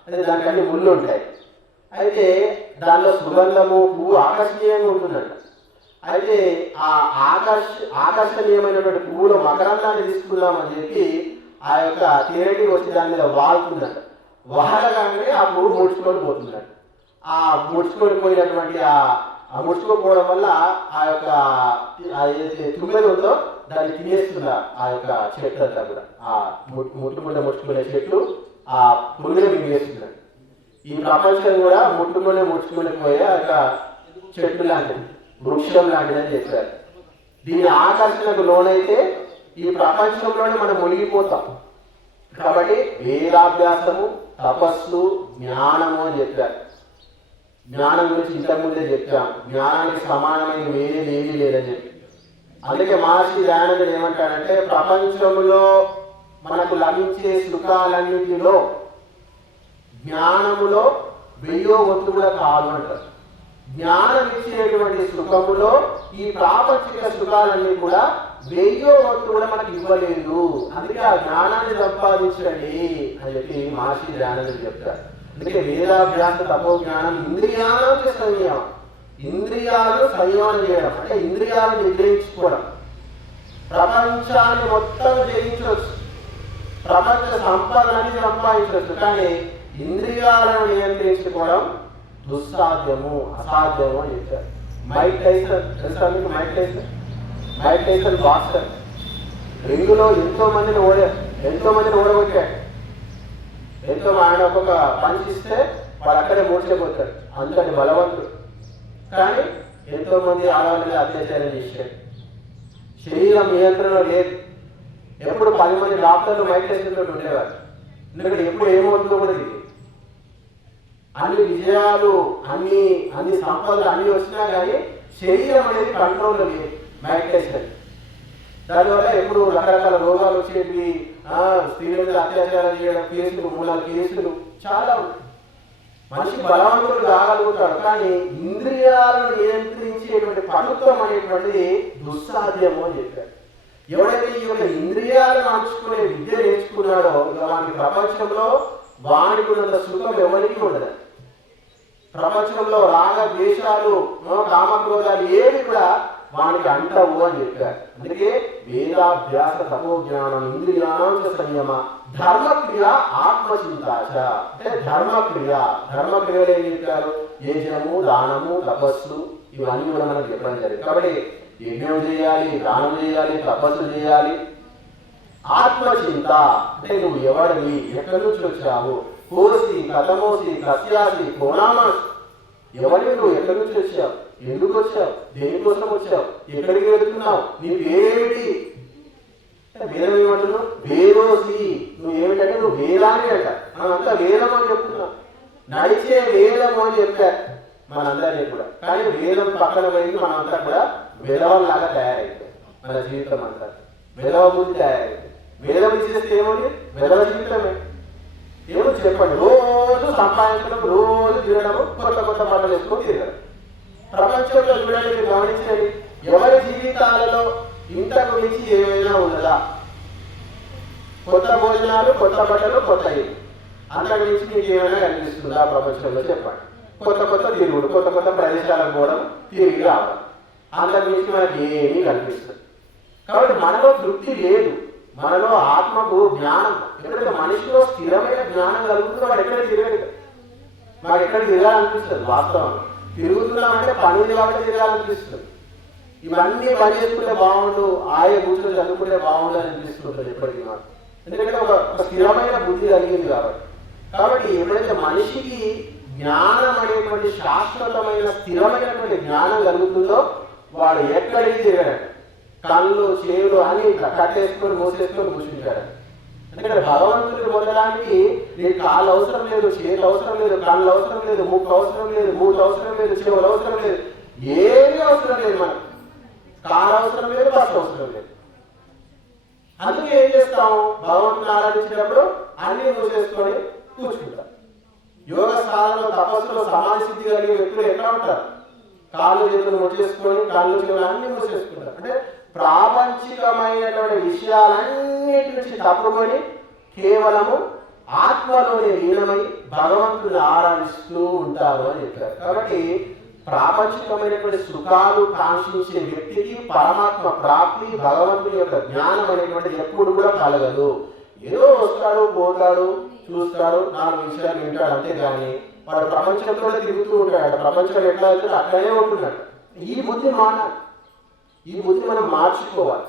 అయితే దానికి అన్ని ముళ్ళు ఉంటాయి. అయితే దానిలో సుగంధము పువ్వు ఆకర్షణీయంగా ఉంటుందంట. అయితే ఆ ఆకర్షణీయమైనటువంటి పువ్వులో మకరందాన్ని తీసుకుందామని చెప్పి ఆ యొక్క తేనెటి వచ్చి దాని మీద వాడుతుందంట. వాడగానే ఆ పువ్వు ముడుచుకొని పోతుందంట. ఆ ముడుచుకొని పోయినటువంటి ఆ ముడుచుకోకపోవడం వల్ల ఆ యొక్క ఏదైతే తుమ్మెద ఉందో దాన్ని తినేస్తుందా ఆ యొక్క చెట్టు అంతా కూడా. ఆ ముట్టుకునే చెట్టు ఆ పురుగునే మింగేస్తుందండి. ఈ ప్రపంచం కూడా ముట్టుకుని పోయే ఆ యొక్క చెట్టు లాంటిది, వృక్షం లాంటిది అని చెప్పారు. దీని ఆకర్షణకు లోనైతే ఈ ప్రపంచంలోనే మనం మునిగిపోతాం. కాబట్టి వేదాభ్యాసము, తపస్సు, జ్ఞానము అని చెప్పారు. జ్ఞానం గురించి ఇంతకుముందే చెప్పాం. జ్ఞానానికి సమానమైన ఏమీ లేదని చెప్పి. అందుకే మహర్షి దయానందుడు ఏమంటాడంటే ప్రపంచంలో మనకు లభించే సుఖాలన్నిటిలో జ్ఞానములో 1000 వంతు కూడా కాదు అంటారు. జ్ఞానం ఇచ్చినటువంటి సుఖములో ఈ ప్రాపంచిక సుఖాలన్నీ కూడా 1000 వంతు కూడా మనకు ఇవ్వలేదు. అందుకే ఆ జ్ఞానాన్ని సంపాదించండి అని చెప్పి మహర్షి దయానందుడు చెప్తారు. అందుకే వేదాభ్యాస తపో జ్ఞానం ఇంద్రియాలకు సంయమం. ఇంద్రియాలను సంయమనం చేయడం అంటే ఇంద్రియాలను నిగ్రహించుకోవడం. ప్రపంచాన్ని మొత్తం జయించవచ్చు, ప్రపంచ సంపదలని సంపాదించవచ్చు, కానీ ఇంద్రియాలను నియంత్రించుకోవడం దుస్సాధ్యము, అసాధ్యము అని చెప్పారు. మైక్ టైసన్ తెలుసా మీకు? Mike Tyson boxer. రింగులో ఎంతో మందిని ఓడగొట్టాడు. ఆయన ఒక్కొక్క పంచ్ ఇస్తే వాడు అక్కడే మూర్చపోతాడు, అంతటి బలవంతుడు. కానీ ఎంతో మంది ఆడవాళ్ళ మీద అత్యాచారం చేశాడు. శరీరం నియంత్రణ లేదు. ఎప్పుడు 10 మంది డాక్టర్లు మైక్ టైసన్ తోటి ఉండేవారు. ఎందుకంటే ఎప్పుడు ఏమవుతుందో కూడా ఇది. అన్ని విజయాలు, అన్ని సంపదలు అన్ని వచ్చినా కానీ శరీరం అనేది కంట్రోల్లో లేదు మైక్ టైసన్. దానివల్ల ఎప్పుడు రకరకాల రోగాలు వచ్చేవి, స్త్రీల మీద అత్యాచారం చేయడం, కేసులు చాలా. మనిషి బలవంతుడు కాగలుగుతాడు, కానీ ఇంద్రియాలను నియంత్రించేటువంటి పటుత్వం అనేటువంటిది దుస్సాధ్యము అని చెప్పారు. ఎవడైతే ఈ యొక్క ఇంద్రియాలను అణుచుకునే విద్య నేర్చుకున్నాడో వానికి ప్రపంచంలో వానికి ఉన్నంత సుఖం ఎవరికి ఉండదు. ప్రపంచంలో రాగ ద్వేషాలు, కామక్రోధాలు ఏవి కూడా వానికి అంటవు అని చెప్పారు. అందుకే వేదాభ్యాస తపోజ్ఞానం ఇంద్రియాణాంశ సంయమ ధర్మక్రియ ఆత్మచింతాచ. అంటే ధర్మక్రియలు ఏం చెప్పారు? యజ్ఞము, దానము, తపస్సు ఇవన్నీ కూడా మనకు చెప్పడం జరిగింది. కాబట్టి యజ్ఞం చేయాలి, దానం చేయాలి, తపస్సు చేయాలి. ఆత్మచింత అంటే నువ్వు ఎవరివి, ఎక్కడి నుంచి వచ్చావు, కోసి కథమోసి కస్యాసి కోనామాసి, ఎవరివి నువ్వు, ఎక్కడి నుంచి వచ్చావు, ఎందుకు వచ్చావు, దేనికోసం వచ్చావు, ఎక్కడికి వెళ్తున్నావు, నీ పేరేమిటి? వేదం ఏమంటున్నావు? వేదోసి, నువ్వు ఏమిటంటే నువ్వు వేదాన్ని అంట. మనంతా వేదం అని చెప్తున్నావు, నడిచే వేదము అని చెప్పారు మనందరినీ కూడా. కానీ వేదం పక్కన పోయి మనంతా కూడా విధవల్లాగా తయారైంది. మన జీవితం అంతా విధవ బుద్ధి తయారైంది. వేదం చేస్తే ఏముంది? విధవ జీవితమే. ఏమో చెప్పండి, రోజు సంపాదించడం, రోజు తినడము, కొత్త కొత్త పంటలు వేసుకొని తిరగడం. ప్రపంచంలో చూడండి, మీరు గమనించండి, ఎవరి జీవితాలలో ఇంతకు మించి ఏమైనా ఉన్నదా? కొత్త భోజనాలు, కొత్త బట్టలు, కొత్త ఇల్లు, అంతకు మించి మీకు ఏమైనా కనిపిస్తుందా ప్రపంచంలో? చెప్పండి. కొత్త కొత్త తిరుగుడు, కొత్త కొత్త ప్రదేశాలకు పోవడం, తిరిగి రావడం, అంతకు మించి మనకి ఏమీ కనిపిస్తుంది. కాబట్టి మనలో తృప్తి లేదు, మనలో ఆత్మకు జ్ఞానం. ఎక్కడైతే మనిషిలో స్థిరమైన జ్ఞానం కలుగుతుందో వాడు ఎక్కడ తిరగలేదు. మాకు ఎక్కడ తిరగాలనిపిస్తుంది. వాస్తవం తిరుగుతున్నామంటే పని ఉంది కాబట్టి తిరగాలనిపిస్తుంది. ఇవన్నీ పని చేసుకుంటే బాగుండు, ఆయా కూర్చొని చదువుకుంటే బాగుండు అని అనిపిస్తుంటుంది ఎప్పటికీ మాకు. ఎందుకంటే ఒక స్థిరమైన బుద్ధి కలిగింది కాబట్టి ఎప్పుడైతే మనిషికి జ్ఞానం అనేటువంటి శాశ్వతమైన స్థిరమైనటువంటి జ్ఞానం కలుగుతుందో వాడు ఎక్కడికి తిరగడు. కళ్ళు, చేతులు అని కట్టేసుకొని మోసేసుకొని కూర్చుంటాడు. ఎందుకంటే భగవంతుడిని పొందడానికి నీకు కాళ్ళు అవసరం లేదు, చేతులు అవసరం లేదు, కళ్ళు అవసరం లేదు, ముక్కు అవసరం లేదు, మూడు అవసరం లేదు, చెవులు అవసరం లేదు, ఏమీ అవసరం లేదు. మనకు కాళ్ళు అవసరం లేదు, బస్సు అవసరం లేదు. అందుకే ఏం చేస్తాము? భగవంతుని ఆరాధించినప్పుడు అన్ని మూసేసుకొని కూర్చుంటాం. యోగ సాధనలో, తపస్సులో సమాధి సిద్ధి కలిగే వ్యక్తులు ఎట్లా ఉంటారు? కాళ్ళు చేతులు మూసేసుకొని, కళ్ళు చెవులు అన్ని మూసేసుకుంటారు. అంటే ప్రాపంచికమైనటువంటి విషయాలన్నిటి నుంచి తప్పుకొని కేవలము ఆత్మలోనే లీనమై భగవంతుని ఆరాధిస్తూ ఉంటారు అని చెప్పారు. కాబట్టి ప్రాపంచికమైనటువంటి సుఖాలు కాంక్షించే వ్యక్తికి పరమాత్మ ప్రాప్తి, భగవంతుని యొక్క జ్ఞానం అనేటువంటిది ఎప్పుడు కూడా కలగదు. ఏదో వస్తాడు, పోతాడు, చూస్తాడు, 4 విషయాలు వింటాడు, అంతే కానీ వాడు ప్రపంచంతో తిరుగుతూ ఉంటాడు. ప్రపంచం ఎట్లా అవుతుందో అట్లనే ఉంటున్నాడు. ఈ బుద్ధి మానాలి, ఈ బుద్ధి మనం మార్చుకోవాలి.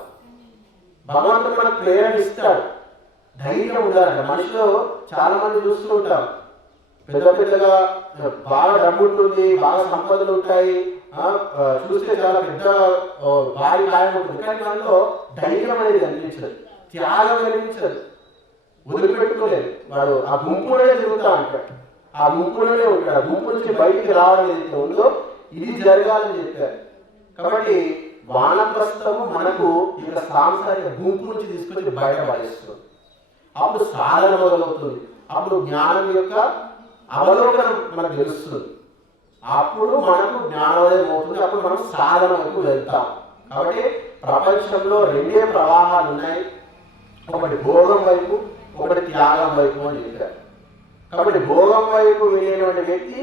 భగవంతుడు మనకు ప్రేరణ ఇస్తాడు, ధైర్యం ఉండాలంట. మనిషిలో చాలా మంది చూస్తూ ఉంటాం, పెద్దగా బాగా డబ్బు ఉంటుంది, బాగా సంపదలు ఉంటాయి, చూస్తే చాలా పెద్ద భారీ గాయం ఉంటుంది, కానీ మనలో ధైర్యం అనేది కనిపించదు, త్యాగం కనిపించదు, వదిలిపెట్టుకోలేదు. వాడు ఆ గుంపులోనే తిరుగుతా ఉంటాడు, ఆ గుంపులోనే ఉంటాడు. ఆ గుంపు నుంచి బయటికి రావడం ఏదైతే ఉందో ఇది జరగాలని చెప్పారు. కాబట్టి వానప్రస్థము మనకు ఇక్కడ సాంసారిక గుంపు నుంచి తీసుకొచ్చి బయట పడేస్తుంది. అప్పుడు సాధన మొదలవుతుంది, అప్పుడు జ్ఞానం యొక్క అవలోకనం మనకు తెలుస్తుంది, అప్పుడు మనకు జ్ఞానోదయం అవుతుంది, అప్పుడు మనం సాధన వైపు వెళ్తాం. కాబట్టి ప్రపంచంలో 2 ప్రవాహాలు ఉన్నాయి, ఒకటి భోగం వైపు, ఒకటి త్యాగం వైపు అని చెప్పారు. కాబట్టి భోగం వైపు వెళ్ళేటువంటి వ్యక్తి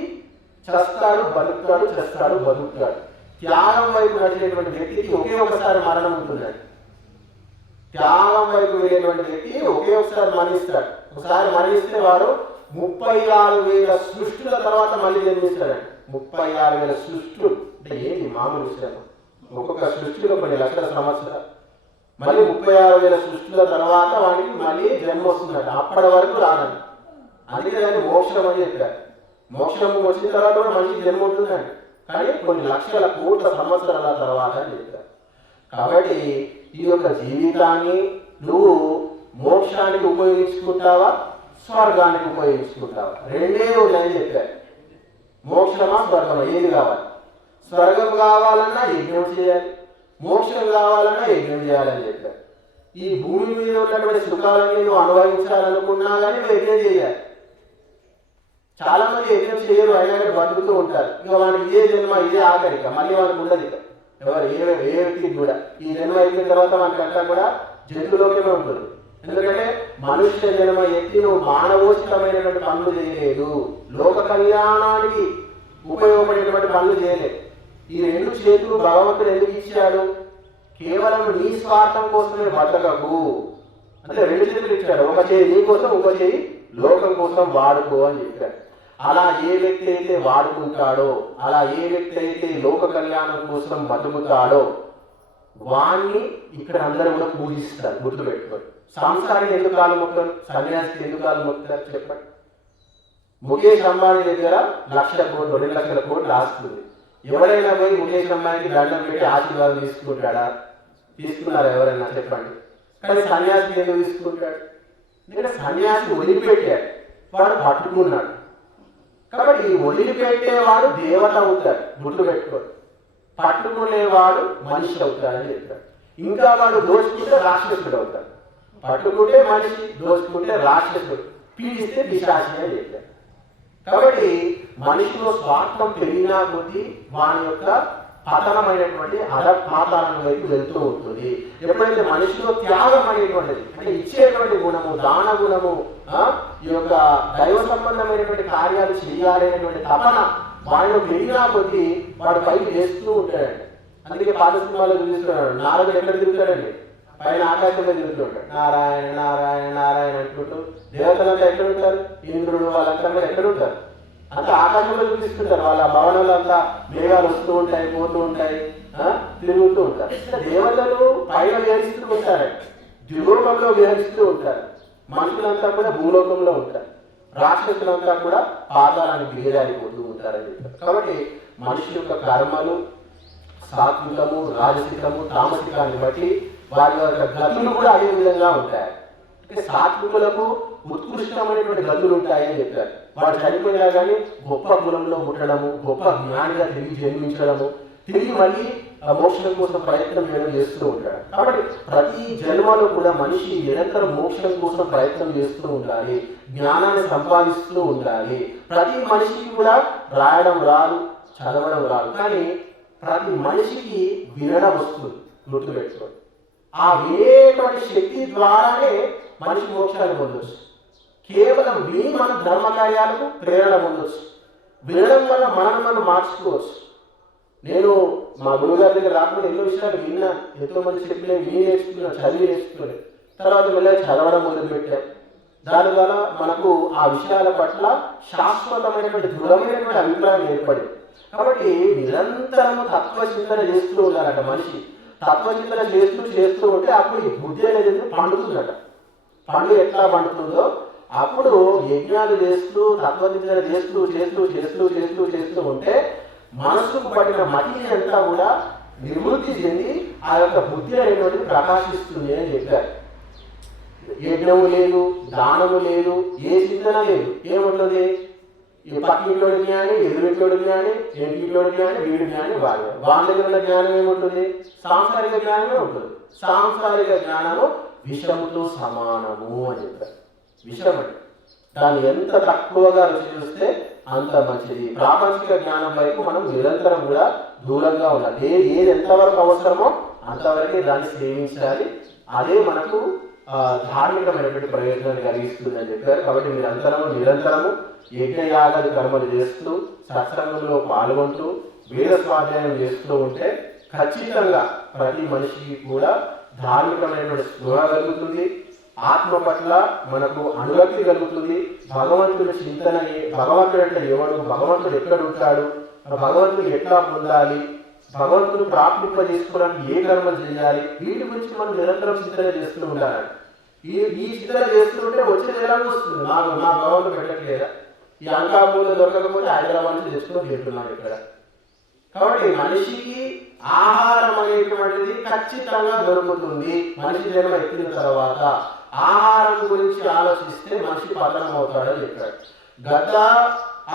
చస్తాడు, బతుకుతాడు, చస్తాడు, బతుకుతాడు. త్యాగం వైపు నడిచేటువంటి వ్యక్తికి ఒకే ఒకసారి మరణం ఉంటున్నాడు. త్యాగం వైపు వెళ్ళేటువంటి వ్యక్తి ఒకే ఒకసారి మరణిస్తాడు. ఒకసారి మరణిస్తే వాడు 36,000 సృష్టిల తర్వాత మళ్ళీ జన్మిస్తాడు. 36,000 సృష్టిలు అంటే ఏంటి మామూలు విషయం? ఒక్కొక్క సృష్టిలో కొన్ని లక్షల సంవత్సరాలు, మళ్ళీ 36,000 సృష్టిల తర్వాత వాడికి మళ్ళీ జన్మ వస్తుందట. అప్పటి వరకు రాదండి. అందుకే దాన్ని మోక్షం అని చెప్పారు. మోక్షం వచ్చిన తర్వాత కూడా మనిషికి జన్మ ఉంటుందండి, కానీ కొన్ని లక్షల కోట్ల సంవత్సరాల తర్వాత అని చెప్పారు. కాబట్టి ఈ యొక్క జీవితాన్ని నువ్వు మోక్షానికి ఉపయోగించుకుంటావా, స్వర్గానికి ఉపయోగించుకుంటావా? 2 ఉన్నాయని చెప్పారు. మోక్షమా, స్వర్గమా, ఏది కావాలి? స్వర్గం కావాలన్నా యజ్ఞం చేయాలి, మోక్షం కావాలన్నా యజ్ఞం చేయాలని చెప్పారు. ఈ భూమి మీద ఉన్నటువంటి సుఖాలన్నీ నువ్వు అనుభవించాలనుకున్నా కానీ నువ్వు యజ్ఞం చేయాలి. చాలా మంది యజ్ఞం చేయరు, అయినా బతుకుతూ ఉంటారు. ఇక వాడికి ఇదే జన్మ, ఇదే ఆఖరిక, మళ్ళీ వాళ్ళకి ఉండదు. ఇక ఎవరు ఏ వ్యక్తికి కూడా ఈ జన్మ అయిన తర్వాత మనకంతా కూడా జంతువులోనే ఉంటుంది. ఎందుకంటే మనుష్య జన్మ ఎత్తి నువ్వు మానవోచితమైనటువంటి పనులు చేయలేదు, లోక కళ్యాణానికి ఉపయోగపడేటువంటి పనులు చేయలేదు. ఈ రెండు చేతులు భగవంతుడు ఎందుకు ఇచ్చాడు? కేవలం నీ స్వార్థం కోసమే బతకకు. అంటే రెండు చేతులు ఇచ్చాడు, ఒక చేయి నీ కోసం, ఒక చేయి లోకం కోసం వాడుకో అని చెప్పాడు. అలా ఏ వ్యక్తి అయితే వాడుకుంటాడో, అలా ఏ వ్యక్తి అయితే లోక కళ్యాణం కోసం బతుకుతాడో వాణ్ణి ఇక్కడ అందరూ కూడా పూజిస్తారు. గుర్తుపెట్టుకోండి. సంసారికి ఎందుకు కాలు మొక్కుతారు? సన్యాసికి ఎందుకు కాలు మొక్కుతారు చెప్పండి? ముఖేష్ అంబానీ దగ్గర 1,00,000 కోట్లు 2,00,000 కోట్లు ఆస్తుంది. ఎవరైనా పోయి ముఖేష్ అంబానీకి దండం పెట్టి ఆశీర్వాదం తీసుకుంటాడా? తీసుకున్నారా ఎవరైనా చెప్పండి? కానీ సన్యాసి ఎందుకు తీసుకుంటాడు? ఎందుకంటే సన్యాసి వదిలిపెట్టాడు, వాడు పట్టుకున్నాడు. కాబట్టి వదిలిపెట్టేవాడు దేవత అవుతాడు. గుర్తుపెట్టుకోడు. పట్టుకునేవాడు మనిషి అవుతాడని చెప్పాడు. ఇంకా వాడు దోచుకుంటే రాక్షసుడు అవుతాడు. పట్టుకుంటే మనిషి, దోచుకుంటే రాక్షసుడు, పీడిస్తే పిశాచి అని చెప్పాడు. కాబట్టి మనిషిలో స్వార్థం పెరిగినా కొద్దీ వాని యొక్క పతనమైనటువంటి అధపాతాలను వైపు వెళ్తూ ఉంటుంది. ఎప్పుడైతే మనిషిలో త్యాగం అనేటువంటిది, అంటే ఇచ్చేటువంటి గుణము, దాన గుణము, ఈ యొక్క దైవ సంబంధమైనటువంటి కార్యాలు చేయాలనేటువంటి తపన వాడిలో పెరిగినా కొద్దీ వాడు పైకి వేస్తూ ఉంటాడండి. అందుకే పాత సినిమాలో చూపిస్తున్నాడు, నారదుడు ఎక్కడ తిరుగుతాడండి? పైన ఆకాశంలో తిరుగుతుంటాడు. నారాయణ నారాయణ నారాయణ అనుకుంటూ. దేవతలంతా ఎక్కడ ఉంటారు? ఇంద్రుడు వాళ్ళంతా కూడా ఎక్కడ ఉంటారు? అంతా ఆకాశంలో చూపిస్తుంటారు. వాళ్ళ భవనంలో అంతా మేఘాలు వస్తూ ఉంటాయి, పోతూ ఉంటాయి, తిరుగుతూ ఉంటారు. దేవతలు పైన విహరిస్తూ ఉంటారు, ద్విలోకంలో విహరిస్తూ ఉంటారు. మనుషులంతా కూడా భూలోకంలో ఉంటారు. రాక్షసులంతా కూడా పాతాళానికి దిగజారిపోతూ ఉంటారని చెప్పారు. కాబట్టి మనిషి యొక్క కర్మలు సాత్వికము, రాజసికము, తామసికాన్ని బట్టి వారి యొక్క గతులు కూడా అదే విధంగా ఉంటాయి. అంటే సాత్వికులకు ఉత్కృష్టమైనటువంటి గతులు ఉంటాయని చెప్పారు. వాడు చనిపోయినా కానీ గొప్ప కులంలో పుట్టడము, గొప్ప జ్ఞానిగా తిరిగి జన్మించడము, తిరిగి మళ్ళీ మోక్షం కోసం ప్రయత్నం చేయడం చేస్తూ ఉంటాడు. కాబట్టి ప్రతి జన్మలో కూడా మనిషి నిరంతరం మోక్షం కోసం ప్రయత్నం చేస్తూ ఉండాలి, జ్ఞానాన్ని సంపాదిస్తూ ఉండాలి. ప్రతి మనిషికి కూడా రాయడం రాదు, చదవడం రాదు, కానీ ప్రతి మనిషికి వినడం వస్తుంది. గుర్తుపెట్టుకోండి. ఆ వినేటువంటి శక్తి ద్వారానే మనిషి మోక్షాన్ని పొందొచ్చు. కేవలం విని మన ధర్మ కార్యాలకు ప్రేరణ పొందొచ్చు. వినడం వల్ల మనం మార్చుకోవచ్చు. నేను మా గురువుగారి దగ్గర రాకుండా ఎన్నో విషయాలు విన్నా, ఎంతో మంది చెప్పిన విని నేర్చుకున్నా, చదివి నేర్చుకుని తర్వాత మళ్ళీ చదవడం మొదలుపెట్టాం. దానివల్ల మనకు ఆ విషయాల పట్ల శాశ్వతమైనటువంటి దృఢమైనటువంటి అభిప్రాయం ఏర్పడింది. కాబట్టి నిరంతరము తత్వచింతన చేస్తూ ఉండాలట మనిషి. తత్వచింతన చేస్తూ ఉంటే అప్పుడు ఈ బుద్ధి అనేది పండుతుందట. పండు ఎట్లా పండుతుందో అప్పుడు యజ్ఞాలు చేస్తూ తత్వచింతన చేస్తూ ఉంటే మనసుకు పడిన మతిని అంతా కూడా నివృత్తి చెంది ఆ యొక్క బుద్ధి అనేటువంటిది ప్రకాశిస్తుంది అని చెప్పారు. యజ్ఞము లేదు, దానము లేదు, ఏ చింతన లేదు. ఏముంటుంది? ఈ పక్కింట్లోడి జ్ఞాని, ఎదురింట్లోడి జ్ఞాని, ఇంటింట్లోడి జ్ఞాని, వీడి జ్ఞాని, వాళ్ళ దగ్గర ఉన్న జ్ఞానం ఏముంటుంది? సాంసారిక జ్ఞానమే ఉంటుంది. సాంసారిక జ్ఞానము విషముతో సమానము అని చెప్పారు. విషం అంటే దాన్ని ఎంత తక్కువగా రుచి చూస్తే అంత మంచిది. ప్రాపంచిక జ్ఞానం వైపు మనం నిరంతరం కూడా దూరంగా ఉండాలి. ఏది ఎంతవరకు అవసరమో అంతవరకే దాన్ని సేవించాలి. అదే మనకు ధార్మికమైనటువంటి ప్రయోజనాన్ని కలిగిస్తుందని చెప్పారు. కాబట్టి నిరంతరము యజ్ఞయాగాది కర్మలు చేస్తూ సత్సంగంలో పాల్గొంటూ వేద స్వాధ్యాయం చేస్తూ ఉంటే ఖచ్చితంగా ప్రతి మనిషికి కూడా ధార్మికమైనటువంటి స్పృహ కలుగుతుంది. ఆత్మ పట్ల మనకు అనురక్తి కలుగుతుంది. భగవంతుడి చింతన, భగవంతుడు అంటే ఎవడు, భగవంతుడు ఎక్కడ ఉంటాడు, భగవంతుడు ఎట్లా పొందాలి, భగవంతుడు ప్రాప్తింప చేసుకోవడానికి ఏ కర్మ చేయాలి, వీటి గురించి మనం నిరంతరం చింతన చేస్తూ ఉండాలి. ఈ చింతన చేస్తుంటే వచ్చేది ఎలా వస్తుంది? నా భగవంతుడు పెట్టట్లేదా? ఈ అంకాపూర్లో దొరకకపోతే హైదరాబాద్ నుంచి తెచ్చుకొని తింటున్నాడు ఇక్కడ. కాబట్టి మనిషికి ఆహారం అనేటువంటిది ఖచ్చితంగా దొరుకుతుంది. మనిషి జన్మ ఎక్కిన తర్వాత ఆహారం గురించి ఆలోచిస్తే మనిషి పతనం అవుతాడని చెప్పాడు. గద్ద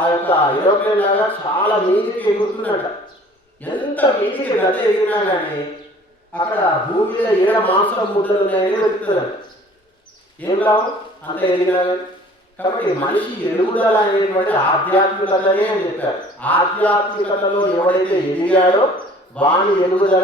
ఆ యొక్క ఏరోప్లేన్ లాగా చాలా మీదికి ఎగురుతున్నట. ఎంత మీదికి గద్ద ఎగిరినా కానీ అక్కడ భూమి మీద ఏడ మాంసం ముద్దలు ఉన్నాయని వెతుకుతున్నాడు. ఏం లాభం అంత ఎదిగినా కానీ. కాబట్టి మనిషి ఎదుగుదల అనేటువంటి ఆధ్యాత్మికతనే అని చెప్పారు. ఆధ్యాత్మికతలో ఎవడైతే ఎదిగాడో వాణి ఎదుగుదల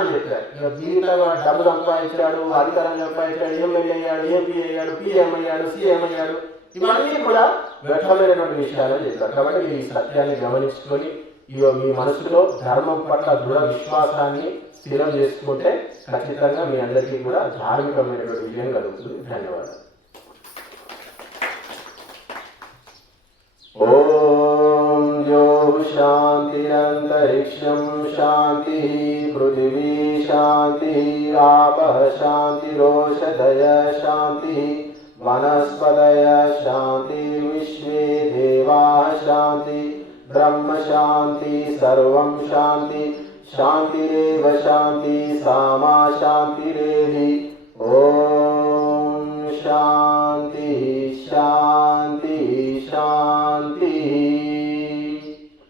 అని చెప్పారు. జీవితంలో డబ్బు సంపాదించాడు, అధికారం సంపాదించాడు, ఎమ్మెల్యే అయ్యాడు, ఎంపీ అయ్యాడు, పిఎం అయ్యాడు, సీఎం అయ్యాడు, ఇవన్నీ కూడా వ్యర్థమైనటువంటి విషయాలు అని చెప్పారు. కాబట్టి ఈ సత్యాన్ని గమనించుకొని మీ మనసులో ధర్మం పట్ల దృఢ విశ్వాసాన్ని స్థిరం చేసుకుంటే ఖచ్చితంగా మీ అందరికీ కూడా ధార్మికమైనటువంటి విజయం కలుగుతుంది. ధన్యవాదాలు. ఓం యో శాంతి అంతరిక్షం శాంతి పృథివీ శాంతి ఆపః శాంతి రోషధయ శాంతి వనస్పతయ శాంతి విశ్వే దేవాః శాంతి బ్రహ్మ శాంతి సర్వం శాంతి శాంతిరేవ శాంతి సామా శాంతిరేధి